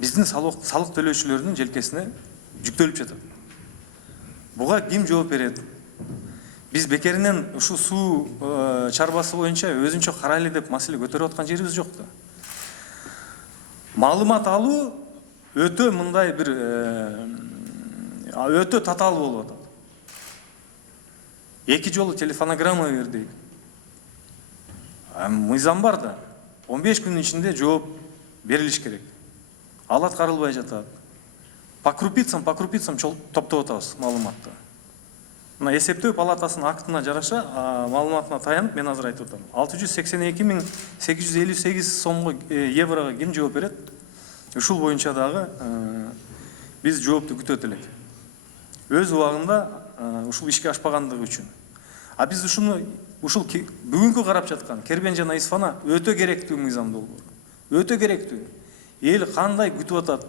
биздин салык төлөөчүлөрдүн желкесине жүктөлүп жатат. Буга ким жооп берет? Биз бекеринен ушу суу чарбасы боюнча өзүнчө карайлы деп маселе көтөрүп аткан жерибиз жок да. Маалымат алуу өтө мындай бир өтө татаал болуп атат. 2 жолу телефонограмма бердик. Мыйзам бар да. 15 күнүн ичинде жооп берилиш керек. Ал аткарылбай жатат. По крупицам топтоп атабыз маалыматты. Мына эсептөө палатасынын актына жараша маалыматына таянып мен азыр айтып атам. 682 858 сомго еврого ким жооп берет? Ушул боюнча дагы биз жоопту күтөт элек. Өз убагында ушул ишке ашпагандыгы үчүн. Биз ушул бүгүнкү карап жаткан Кербен жана Исфана өтө керектүү мыйзам долбоор. Өтө керектүү. Эл кандай күтүп атат?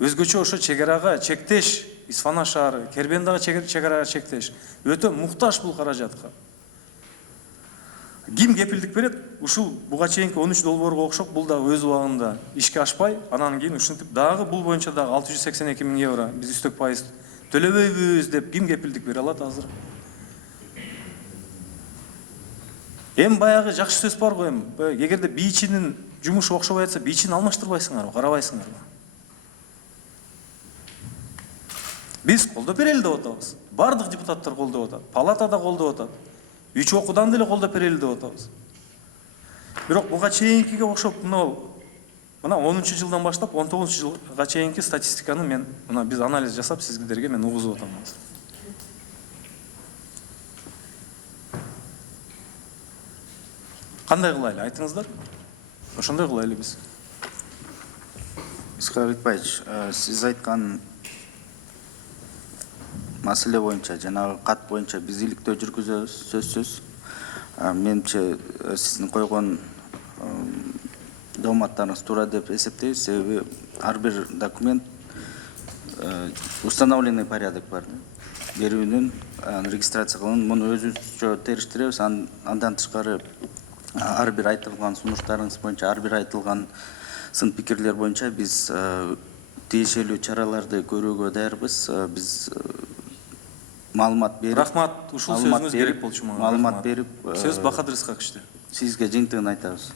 Өзгөчө ошо чегарага чектеш, Исфана шаары, Кербен дагы чегарага чектеш. Өтө муктаж бул каражатка. Ким кепилдик берет? Ушул буга чейинки 13 долбоорго окшоп бул дагы өз убагында ишке ашпай, анан кийин ушинтип дагы бул боюнча дагы 682 000 евро биз үстөк пайыз төлөбөйбүз деп ким кепилдик бере алат азыр? Баягы жакшы сөз бар го эгерде бийчинин жумушу окшобой атса, бийчини алмаштырбайсыңарбы, карабайсыңарбы? Биз колдоп берели деп атабыз. Бардык депутаттар колдоп атат, палатада колдоп атат. 3 окуудан деле колдоп берели деп атабыз. Бирок буга чейинкиге окшоп мына 10-жылдан баштап 19-жылга чейинки статистиканы мен мына биз анализ жасап сиздерге мен угузуп атам. Кандай кылайлы айтыңыздар? Ошондой кылайлы биз. Исхак Итбаевич, сиз айткан маселе боюнча, жанагы кат боюнча биз иликтөө жүргүзөбүз, сөзсүз. Менимче сиздин койгон дооматтарыңыз туура деп эсептейбиз, себеби ар бир документ установленный порядок бар. Берүүнүн регистрация кылынып, муну өзүбүзчө териштиребиз. Андан тышкары ар бир айтылган сунуштарыңыз боюнча, ар бир айтылган сын пикирлер боюнча биз тиешелүү чараларды көрүүгө даярбыз. Биз маалымат берип, Рахмат, ушул сөзүңүз керек болчу мага. Маалымат берип, Сөз Бахадыр Исхаковичте. Сизге жыйынтыгын айтабыз.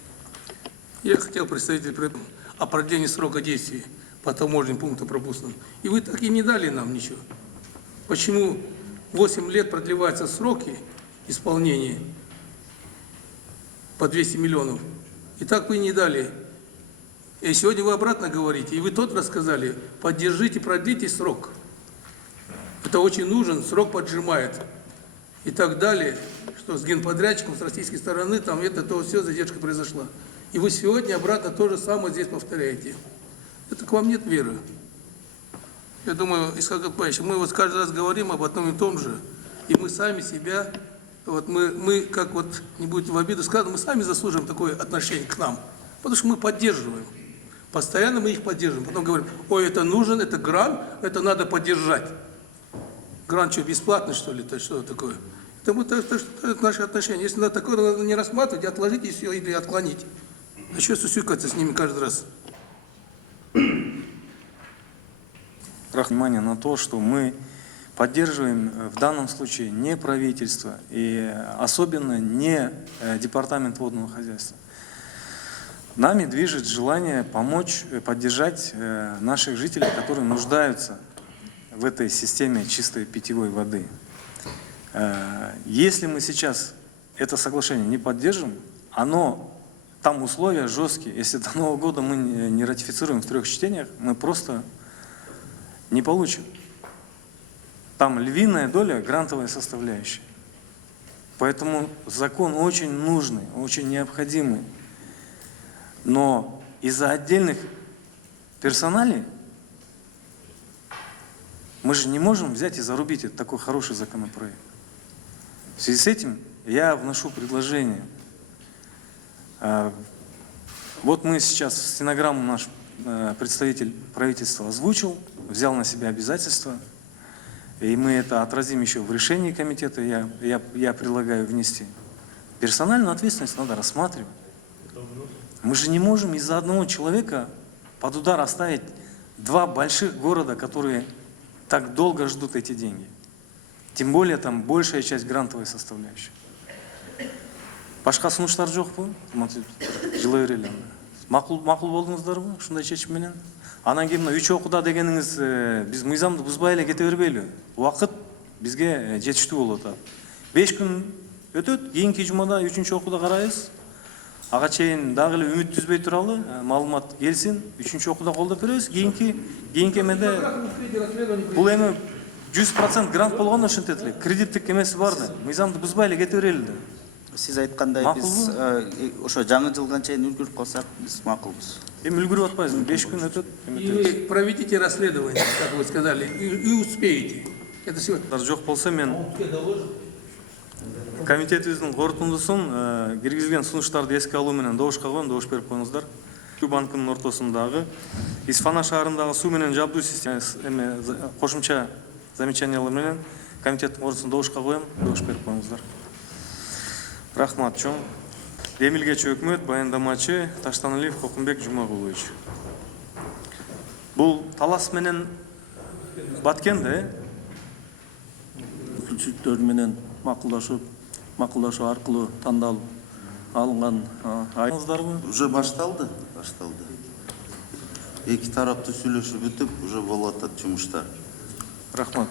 Я хотел представитель определения срока действия по таможенным пунктам пропускным. И вы так и не дали нам ничего. Почему 8 лет продлеваются сроки исполнения по 200 миллионов? И так вы не дали. И сегодня вы обратно говорите, и вы тот рассказали, поддержите, продлите срок. Это очень нужен, срок поджимает. И так далее, что с генподрядчиком, с российской стороны, там это, то все, задержка произошла. И вы сегодня обратно то же самое здесь повторяете. Это к вам нет веры. Я думаю, Исхак Акбаевич, мы вот каждый раз говорим об одном и том же, и мы сами себя, вот мы как вот, не будет в обиду сказано, мы сами заслуживаем такое отношение к нам, потому что мы поддерживаем. Постоянно мы их поддерживаем. Потом говорим, ой, это нужен, это грант, это надо поддержать. Грант что, бесплатный, что ли? Что такое? Это наши отношения. Если надо такое, надо не рассматривать, отложить и все, или отклонить. А что сусюкаться с ними каждый раз? Внимание на то, что мы поддерживаем в данном случае не правительство и особенно не департамент водного хозяйства. Нами движет желание помочь, поддержать наших жителей, которые нуждаются в этой системе чистой питьевой воды. Если мы сейчас это соглашение не поддержим, там условия жесткие. Если до Нового года мы не ратифицируем в 3 чтениях, мы просто не получим. Там львиная доля грантовая составляющая. Поэтому закон очень нужный, очень необходимый. Но из-за отдельных персоналей мы же не можем взять и зарубить этот такой хороший законопроект. В связи с этим я вношу предложение. Вот мы сейчас стенограмму наш представитель правительства озвучил, взял на себя обязательства, и мы это отразим еще в решении комитета, я предлагаю внести. Персональную ответственность надо рассматривать. Мы же не можем из-за одного человека под удар оставить 2 больших города, которые так долго ждут эти деньги. Тем более там большая часть грантовой составляющей. Башка сунуштар жокпу? Жылай берели. Макул болдуңуздарбы ушундай чечим менен? Анан кийин мына 3 окууда дегениңиз биз мыйзамды бузбай эле кете бербейлби? Убакыт бизге жетиштүү болуп атат. 5 күн өтөт, кийинки жумада 3-чү окууда карайбыз. Ага чейин дагы эле үмүт түзбөй туралы, маалымат келсин, 3-чү окууда колдоп беребиз. Кийинки эмеде бул эми 100% грант болгондо ошентет эле. Кредиттик эмеси бар да. Мыйзамды бузбай эле кете берели да. Сиз айткандай биз ошо жаңы жылдан чейин үлгүрүп калсак биз макулбуз. Эми үлгүрүп атпайбыз, 5 күн өтөт. Или проведите расследование, как вы сказали, и успеете. Это сегодня. Жок болсо мен комитетибиздин корутундусун киргизилген сунуштарды эске алуу менен добушка коем, добуш берип коюңуздар. Банкынын ортосундагы Исфана шаарындагы суу менен жабдуу система кошумча замечаниялар менен комитеттин корутундусун добушка коем, добуш берип коюңуздар. Рахмат чоң. Эмилгечи өкмөт баяндамачы Таштаналиев Кокумбек Жумагулович. Бул талас менен баткен да, Күчүктөр менен макулдашуу аркылуу тандалып алынган айыңыздарбы? Уже башталды. Эки тараптуу сүйлөшүп бүтүп, уже болуп атат жумуштар. Рахмат.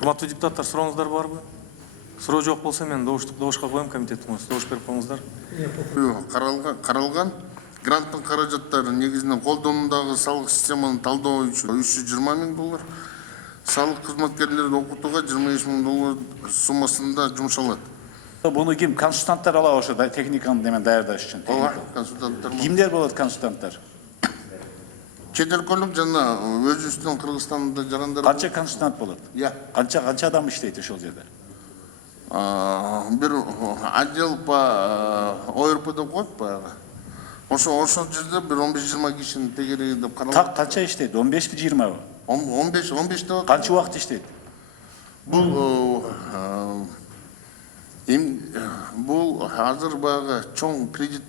Урматтуу депутаттар, сурооңуздар барбы? Суроо жок болсо мен добушка коем комитеттин, добуш берип коюңуздар. Каралган гранттын каражаттары негизинен колдонуудагы салык системаны талдоо үчүн $320,000, салык кызматкерлерин окутууга $25,000 суммасында жумшалат. Буну ким консультанттар алабы ошо техниканы немен даярдаш үчүн? Консультанттар. Кимдер болот консультанттар? чет өлкөлүк жана өзүбүздүн Кыргызстанда жарандар. Канча консультант болот? Я. Канча адам иштейт ошол жерде? Бир отдел по ОРП деп коет баягы. Ошол жерде бир 15-20 кишинин тегереги деп каралат. Так канча иштейт? 15 20 ба? 15 деп. Канча убакыт иштейт? Бул азыр баягы чоң кредит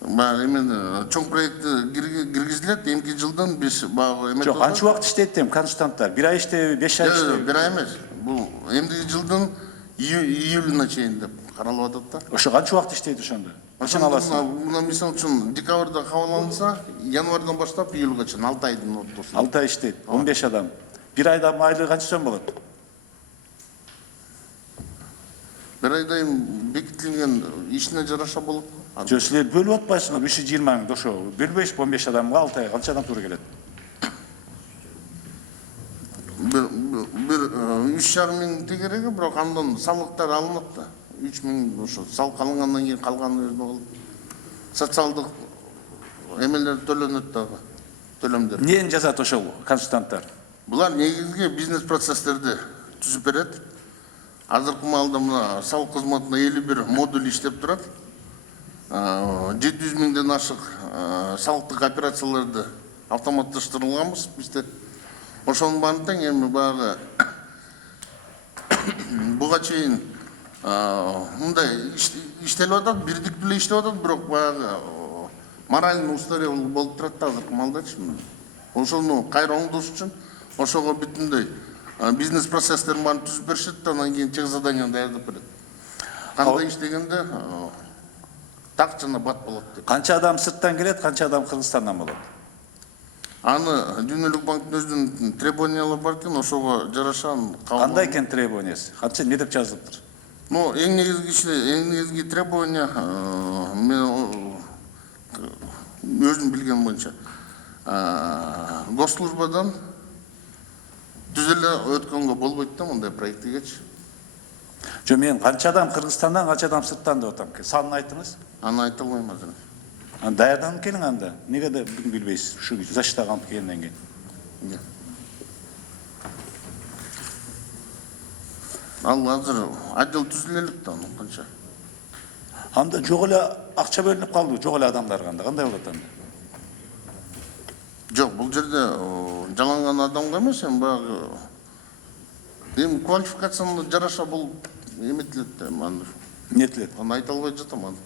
чоң проекти киргизилет. Эмки жылдан биз баягы эме. Жок, канча убакыт иштейт дейм консультанттар? 1 ай иштейби, 5 ай иштейби? Бир ай эмес. Бул эмдиги жылдын июлуна чейин деп каралып атат да. Ошо канча убакыт иштейт ошондо? Качан аласың? Мына мисалы үчүн декабрда кабыл алынса, январдан баштап июлга чейин 6 айдын ортосунда. 6 ай иштейт, 15 адам. 1 айда айлыгы канча сом болот? Бир айдайым бекитилген ишине жараша болот. Жок, силер бөлүп атпайсыңар 320 миң ошо. Бөлбөйсүз 15 адамга 6 ай канчадан туура келет? Бир 3,5 миң тегереги, бирок андан салыктар алынат да. 3 миң ошо салык алынгандан кийин калганы өзүнө калат. Социалдык эмелер төлөнөт дагы. Төлөмдөр. Эмнени жазат ошол консультанттар? Булар негизги бизнес процесстерди түзүп берет. Азыркы маалда мына салык кызматында 51 модуль иштеп турат. 700 миңден ашык салыктык операцияларды автоматташтырылганбыз бизде. Ошонун баарын тең эми баягы буга чейин мындай иштелип атат, бирдиктүү эле иштеп атат, бирок баягы моральный устарел болуп турат азыркы маалдачы. Ошону кайра оңдош үчүн ошого бүтүндөй бизнес процесстерин баарын түзүп беришет да, анан кийин чек задание даярдап берет. Кандай иштегенде так жана бат болот деп. Канча адам сырттан келет, канча адам Кыргызстандан болот? Аны Дүйнөлүк банктын өзүнүн требованиялары бар экен, ошого жараша кандай экен требованиясы? Канча не деп жазылыптыр? Ну, эң негизги требования мен өзүм билген боюнча госслужбадан түз эле өткөнгө болбойт да мындай проектигечи. Жок, мен канча адам Кыргызстандан, канча адам сырттан деп атам. Санын айтыңыз. Аны айта албайм азыр. Даярданып келиң анда. Неге да бүгүн билбейсиз? Ушу заштаган келгенден кийин. Ал азыр отдел түзүлөлүк да, канча. Анда жок эле акча бөлүнүп калды, жок эле адамдарга анда кандай болот анда? Жок, бул жерде жаланган адамга эмес, баягы эми квалификацияны жараша бул эметилет да, аны. Нетилет? Аны айта албай жатам аны.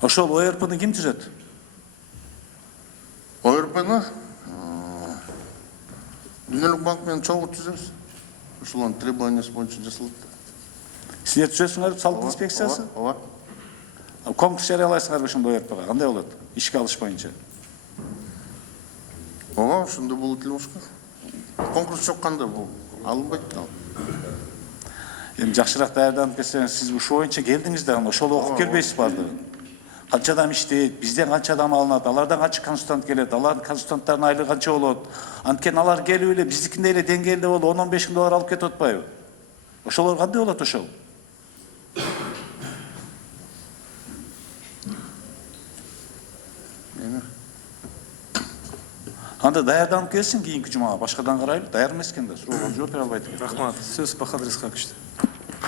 Ошол ОРПны ким түзөт? ОРПны Дүйнөлүк банк менен чогуу түзөбүз. Ошолордун требованиясы боюнча жасалат. Силер түзөсүңөр салык инспекциясы? Ооба. Конкурс жарыялайсыңарбы ошондой ОРПга? Кандай болот? Ишке алыш боюнча. Ооба, ошондой болот эле башка. Конкурс жок кандай бул? Алынбайт да. Эми жакшыраак даярданып келсеңиз, сиз ушул боюнча келдиңиз да, ошол окуп келбейсиз баардыгын. Канча адам иштейт, бизден канча адам алынат, алардан канча консультант келет, алардын консультанттардын айлыгы канча болот. Анткени алар келип эле биздикиндей эле деңгээлде болуп 10-15 миң доллар алып кетип атпайбы? Ошолор кандай болот ошол? Анда даярданып келсин кийинки жумага, башкадан карайлы, даяр эмес экен да, суроого жооп бере албайт экен. Рахмат. Сөз Бахадыр Исхаковичте.